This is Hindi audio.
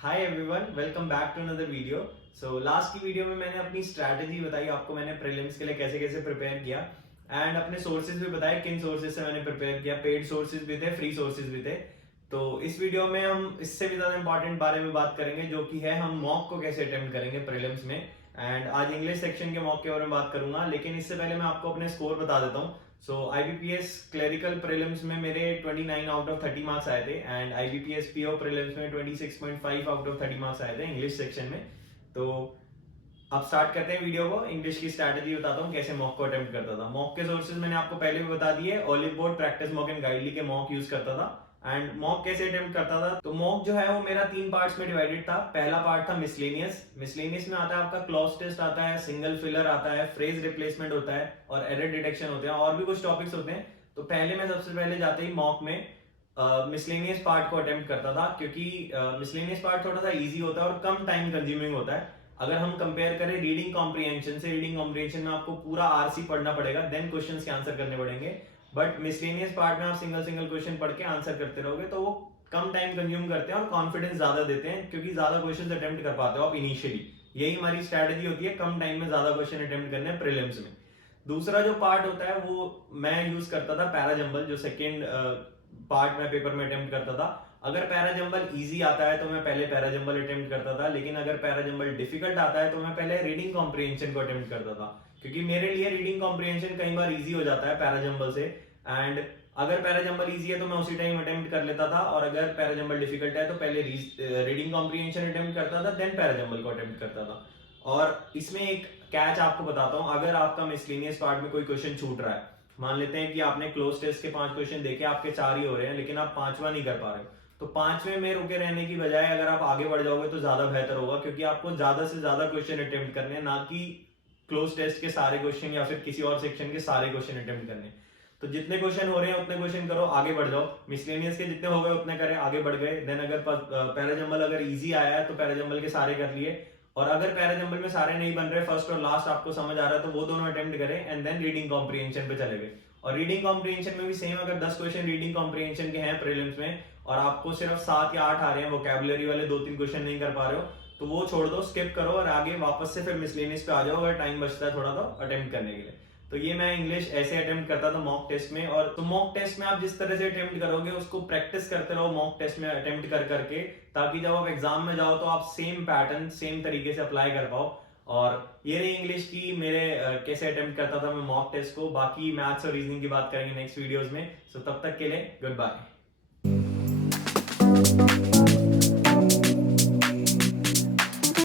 Hi everyone, welcome back to another video. So last की वीडियो में मैंने अपनी स्ट्रैटेजी बताई आपको, मैंने प्रीलिम्स के लिए कैसे कैसे प्रिपेयर किया एंड अपने सोर्सेज भी बताए, किन सोर्सेज से मैंने प्रिपेयर किया। पेड सोर्सेज भी थे, फ्री सोर्सेज भी थे। तो इस वीडियो में हम इससे भी ज्यादा इंपॉर्टेंट बारे में बात करेंगे, जो कि है हम मॉक को कैसे अटेम्प्ट करेंगे प्रीलिम्स में। एंड आज इंग्लिश सेक्शन के मॉक के बारे में बात करूंगा, लेकिन इससे पहले मैं आपको अपने स्कोर बता देता हूँ। सो आईबीपीएस क्लरिकल प्रीलिम्स में मेरे 29 आउट ऑफ 30 मार्क्स आए थे एंड आईबीपीएस पीओ प्रीलिम्स में 26.5 आउट ऑफ 30 मार्क्स आए थे इंग्लिश सेक्शन में। तो अब स्टार्ट करते हैं वीडियो को। इंग्लिश की स्ट्रैटेजी बताता हूँ कैसे मॉक को अटेम्प्ट करता था। मॉक के सोर्सेज मैंने आपको पहले भी बता दिए, olive board, practice mock and गाइडली के मॉक यूज करता था। एंड मॉक कैसे अटेम्प्ट करता था, तो मॉक जो है वो मेरा 3 पार्ट्स में डिवाइडेड था। पहला पार्ट था मिसलेनियस। मिसलेनियस में आता है आपका क्लॉज टेस्ट आता है, सिंगल फिलर आता है, फ्रेज रिप्लेसमेंट होता है और एरर डिटेक्शन होते हैं, और भी कुछ टॉपिक्स होते हैं। तो पहले मैं सबसे पहले जाते ही मॉक में मिसलेनियस पार्ट को अटेम्प्ट करता था, क्योंकि मिसलेनियस पार्ट थोड़ा सा इजी होता है और कम टाइम कंज्यूमिंग होता है। अगर हम कंपेयर करें रीडिंग कॉम्प्रिहेंशन से, रीडिंग कॉम्प्रिहेंशन में आपको पूरा आरसी पढ़ना पड़ेगा, देन क्वेश्चंस के आंसर करने पड़ेंगे। बट मिसलेनियस पार्ट में आप सिंगल सिंगल क्वेश्चन पढ़ के आंसर करते रहोगे, तो वो कम टाइम कंज्यूम करते हैं और कॉन्फिडेंस ज्यादा देते हैं, क्योंकि ज्यादा क्वेश्चन अटेम्प्ट कर पाते हो आप इनिशियली। यही हमारी स्ट्रैटेजी होती है, कम टाइम में ज्यादा क्वेश्चन अटेम्प्ट करने प्रीलिम्स में। दूसरा जो पार्ट होता है वो मैं यूज करता था पैराजंबल, जो सेकेंड पार्ट में पेपर में अटेम्प्ट करता था। अगर पैराजंबल इजी आता है तो मैं पहले पैराजंबल अटेम्प्ट करता था, लेकिन अगर पैराजंबल डिफिकल्ट आता है तो मैं पहले रीडिंग कॉम्प्रिहेंशन को अटेम्प्ट करता था, क्योंकि मेरे लिए रीडिंग कॉम्प्रिहेंशन कई बार इजी हो जाता है पैराजंबल से। एंड अगर पैराजंबल इजी है तो मैं उसी टाइम अटेम्प्ट कर लेता था, और अगर पैराजंबल डिफिकल्ट है तो पहले रीडिंग कॉम्प्रिहेंशन अटेम्प्ट करता था, देन पैराजंबल को अटेम्प्ट करता था। और इसमें एक कैच आपको बताता हूँ, अगर आपका मिसलेनियस पार्ट में कोई क्वेश्चन छूट रहा है, मान लेते हैं कि आपने क्लोज टेस्ट के 5 क्वेश्चन देखे, आपके 4 ही हो रहे हैं, लेकिन आप 5वां नहीं कर पा रहे, तो 5वें में रुके रहने की बजाय अगर आप आगे बढ़ जाओगे तो ज्यादा बेहतर होगा, क्योंकि आपको ज्यादा से ज्यादा क्वेश्चन अटेम्प्ट करने हैं, ना कि क्लोज टेस्ट के सारे क्वेश्चन या फिर किसी और सेक्शन के सारे क्वेश्चन अटेम्प्ट करने। तो जितने क्वेश्चन हो रहे हैं उतने क्वेश्चन करो, आगे बढ़ जाओ। मिसलेनियस के जितने हो गए उतने करें, आगे बढ़ गए। देन अगर पैराजंबल अगर इजी आया है तो पैराजंबल के सारे कर लिए, और अगर पैराजंबल में सारे नहीं बन रहे, फर्स्ट और लास्ट आपको समझ आ रहा है, तो वो दोनों अटेम्प्ट करें एंड देन रीडिंग कॉम्प्रिहेंशन पे चले गए। और रीडिंग कॉम्प्रिहेंशन में भी सेम, अगर 10 क्वेश्चन रीडिंग कॉम्प्रिहेंशन के हैं प्रीलिम्स में और आपको सिर्फ 7 या 8 आ रहे हैं, वोकैबुलरी वाले 2-3 क्वेश्चन नहीं कर पा रहे हो, तो वो छोड़ दो, स्किप करो और आगे वापस से फिर मिसलेनियस पे आ जाओ, अगर टाइम बचता है थोड़ा तो अटेम्प्ट करने के लिए। तो ये मैं इंग्लिश ऐसे अटेम्प्ट करता था मॉक टेस्ट में। और तो मॉक टेस्ट में आप जिस तरह से अटेम्प्ट करोगे उसको प्रैक्टिस करते रहो मॉक टेस्ट में अटेम्प्ट कर करके, ताकि जब आप एग्जाम में जाओ तो आप सेम पैटर्न सेम तरीके से अप्लाई कर पाओ। और ये रही इंग्लिश की मेरे कैसे अटेम्प्ट करता था मैं मॉक टेस्ट को। बाकी मैथ्स और रीजनिंग की बात करेंगे नेक्स्ट वीडियोस में। सो तब तक के लिए गुड बाय।